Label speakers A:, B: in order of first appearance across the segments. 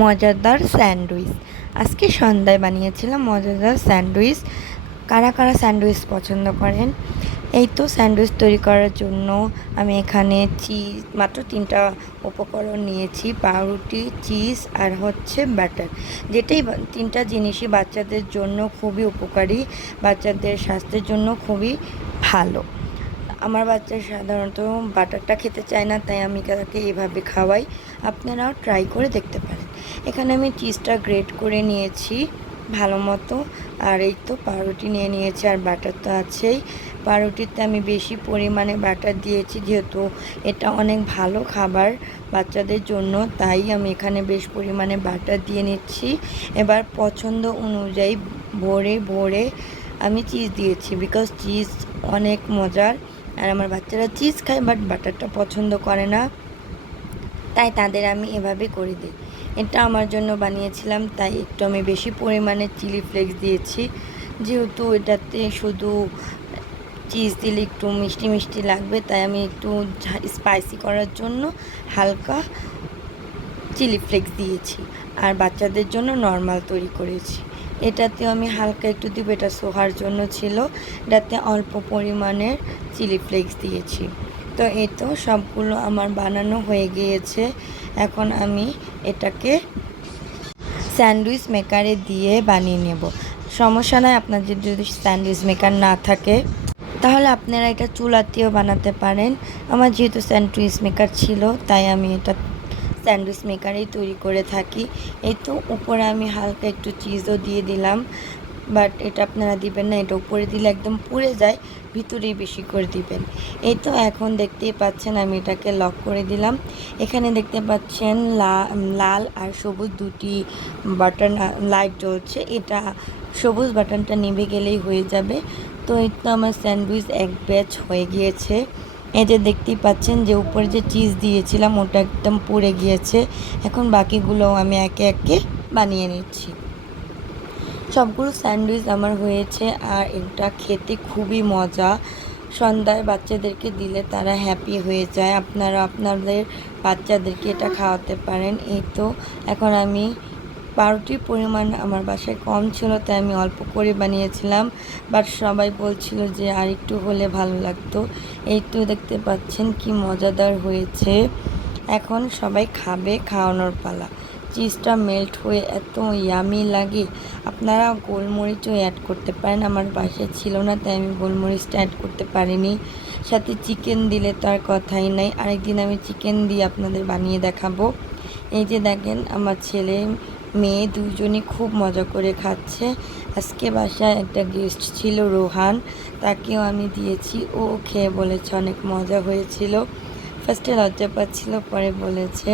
A: মজাদার স্যান্ডউইচ। আজকে সন্ধ্যায় বানিয়েছিলাম মজাদার স্যান্ডউইচ। কারা কারা স্যান্ডউইচ পছন্দ করেন? এই তো স্যান্ডউইচ তৈরি করার জন্য আমি এখানে চিজ, মাত্র তিনটা উপকরণ নিয়েছি, পাউরুটি, চিজ আর হচ্ছে ব্যাটার। যেটাই তিনটা জিনিসই বাচ্চাদের জন্য খুবই উপকারী, বাচ্চাদের স্বাস্থ্যের জন্য খুবই ভালো। আমার বাচ্চা সাধারণত বাটারটা খেতে চায় না, তাই আমি তাকে এভাবে খাওয়াই। আপনারাও ট্রাই করে দেখতে পারেন। এখানে আমি চিজটা গ্রেট করে নিয়েছি, ভালো মতো। আর এই তো পাউরুটি নিয়ে নিয়েছি আর বাটার তো আছেই। পাউরুটিতে আমি বেশি পরিমাণে বাটার দিয়েছি, যেহেতু এটা অনেক ভালো খাবার বাচ্চাদের জন্য, তাই আমি এখানে বেশ পরিমাণে বাটার দিয়ে নিচ্ছি। এবার পছন্দ অনুযায়ী ভরে ভরে আমি চিজ দিয়েছি বিকজ চিজ অনেক মজার। আর আমার বাচ্চারা চিজ খায় বাট বাটারটা পছন্দ করে না। তাই তাদের আমি এভাবে করে দিই। এটা আমার জন্য বানিয়েছিলাম, তাই একটু আমি বেশি পরিমাণে চিলি ফ্লেক্স দিয়েছি। যেহেতু এটাতে শুধু চিজ দিলে একটু মিষ্টি মিষ্টি লাগবে, তাই আমি একটু স্পাইসি করার জন্য হালকা চিলি ফ্লেক্স দিয়েছি। আর বাচ্চাদের জন্য নর্মাল তৈরি করেছি। এটাতেও আমি হালকা একটু দিব, এটা সোহার জন্য ছিল। এটাতে অল্প পরিমাণের চিলি ফ্লেক্স দিয়েছি। তো এই তো সবগুলো আমার বানানো হয়ে গিয়েছে। এখন আমি এটাকে স্যান্ডউইচ মেকারে দিয়ে বানিয়ে নেব। সমস্যা নয় আপনাদের যদি স্যান্ডউইচ মেকার না থাকে, তাহলে আপনারা এটা চুলাতেও বানাতে পারেন। আমার যেহেতু স্যান্ডউইচ মেকার ছিল, তাই আমি এটা স্যান্ডউইচ মেকারেই তৈরি করে থাকি। এই তো উপরে আমি হালকা একটু চিজও দিয়ে দিলাম। বাট এটা আপনারা দিবেন না, এটা উপরে দিলে একদম পুড়ে যায়, ভিতরেই বেশি করে দিবেন। এই তো এখন দেখতেই পাচ্ছেন আমি এটাকে লক করে দিলাম। এখানে দেখতে পাচ্ছেন লাল আর সবুজ দুটি বাটন লাইট জ্বলছে। এটা সবুজ বাটনটা নিভে গেলেই হয়ে যাবে। তো এই তো আমার স্যান্ডউইচ এক ব্যাচ হয়ে গিয়েছে। এই যে দেখতেই পাচ্ছেন যে উপরে যে চিজ দিয়েছিলাম, ওটা একদম পুড়ে গিয়েছে। এখন বাকিগুলো আমি একে একে বানিয়ে নিচ্ছি। সবগুলো স্যান্ডউইচ আমার হয়েছে আর এটা খেতে খুবই মজা। সন্ধ্যায় বাচ্চাদেরকে দিলে তারা হ্যাপি হয়ে যায়। আপনারা আপনাদের বাচ্চাদেরকে এটা খাওয়াতে পারেন। এই তো এখন আমি পাউরুটির পরিমাণ আমার বাসায় কম ছিল, তাই আমি অল্প করে বানিয়েছিলাম। বাট সবাই বলছিল যে আর একটু হলে ভালো লাগতো। এই তো দেখতে পাচ্ছেন কি মজাদার হয়েছে। এখন সবাই খাবে খাওয়ানোর পালা। চিজটা মেল্ট হয়ে এত ইয়ামি লাগে। আপনারা গোলমরিচও অ্যাড করতে পারেন, আমার বাসায় ছিল না, তাই আমি গোলমরিচটা অ্যাড করতে পারিনি। সাথে চিকেন দিলে তো আর কথাই নাই। আরেকদিন আমি চিকেন দিয়ে আপনাদের বানিয়ে দেখাবো। এই যে দেখেন, আমার ছেলে, মেয়ে দুজনই খুব মজা করে খাচ্ছে। আজকে বাসায় একটা গেস্ট ছিল, রোহান। তাকেও আমি দিয়েছি। ও খেয়ে বলেছে অনেক মজা হয়েছিল। ফার্স্টে লজ্জা পাচ্ছিল, পরে বলেছে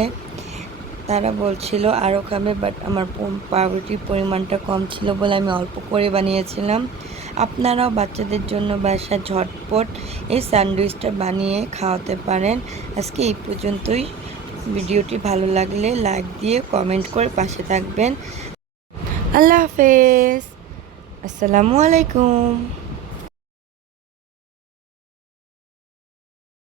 A: তারা বলছিল আরও খাবে বাট আমার পাউরুটির পরিমাণটা কম ছিল বলে আমি অল্প করে বানিয়েছিলাম। আপনারাও বাচ্চাদের জন্য বাসা ঝটপট এই স্যান্ডউইচটা বানিয়ে খাওয়াতে পারেন। আজকে এই পর্যন্তই। ভিডিওটি ভালো লাগলে লাইক দিয়ে কমেন্ট করে পাশে থাকবেন। আল্লাহ হাফেজ। আসসালামু আলাইকুম।